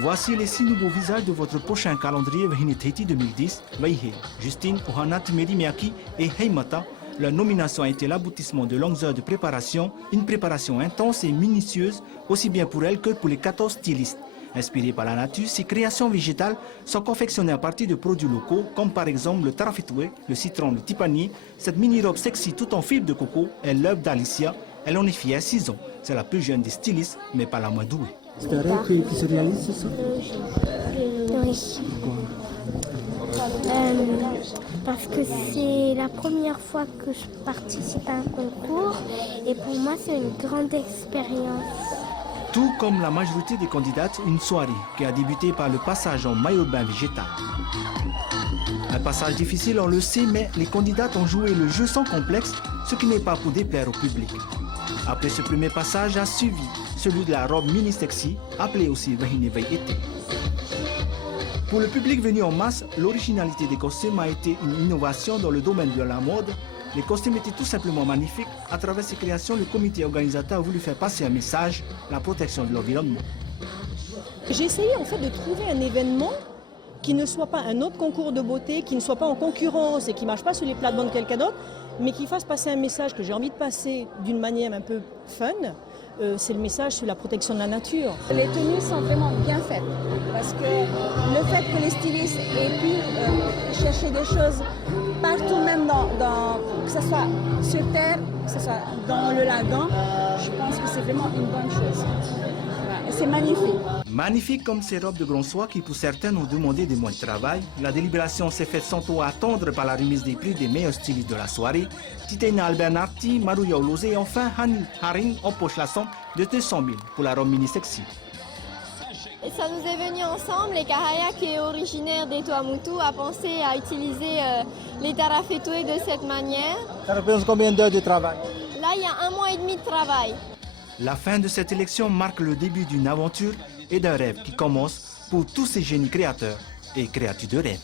Voici les 6 nouveaux visages de votre prochain calendrier Vahinitheti 2010. Vaihe, Justine, Ohanat Merimiaki et Heimata. La nomination a été l'aboutissement de longues heures de préparation, une préparation intense et minutieuse, aussi bien pour elle que pour les 14 stylistes. Inspirées par la nature, ces créations végétales sont confectionnées à partir de produits locaux, comme par exemple le tarafitoué, le citron, le tipani. Cette mini-robe sexy tout en fibre de coco est l'œuvre d'Alicia. Elle en est fière à 6 ans. C'est la plus jeune des stylistes, mais pas la moins douée. C'est un rêve qui se réalise, c'est ça? Oui. Parce que c'est la première fois que je participe à un concours et pour moi c'est une grande expérience. Tout comme la majorité des candidates, une soirée qui a débuté par le passage en maillot de bain végétal. Un passage difficile, on le sait, mais les candidates ont joué le jeu sans complexe, ce qui n'est pas pour déplaire au public. Après ce premier passage a suivi celui de la robe mini sexy, appelée aussi Vahine Vai été. Pour le public venu en masse, l'originalité des costumes a été une innovation dans le domaine de la mode. Les costumes étaient tout simplement magnifiques. À travers ces créations, le comité organisateur a voulu faire passer un message, la protection de l'environnement. J'ai essayé en fait de trouver un événement qui ne soit pas un autre concours de beauté, qui ne soit pas en concurrence et qui ne marche pas sur les plates-bandes de quelqu'un d'autre, mais qui fasse passer un message que j'ai envie de passer d'une manière un peu fun. C'est le message sur la protection de la nature. Les tenues sont vraiment bien faites parce que le fait que les stylistes aient pu chercher des choses partout, même que ce soit sur terre, que ce soit dans le lagon, je pense que c'est vraiment une bonne chose. Voilà. Et c'est magnifique. Magnifique comme ces robes de grand soie qui pour certains ont demandé des mois de travail. La délibération s'est faite sans trop attendre par la remise des prix des meilleurs stylistes de la soirée. Titena Albernati, Maruya Olose et enfin Hani Harin empoche la somme de 200 000 pour la robe mini sexy. Et ça nous est venu ensemble et Kahaya, qui est originaire des Tuamotu, a pensé à utiliser les tarafetoués de cette manière. Ça représente combien d'heures de travail? Là, il y a 1 mois et demi de travail. La fin de cette élection marque le début d'une aventure et d'un rêve qui commence pour tous ces génies créateurs et créatures de rêve.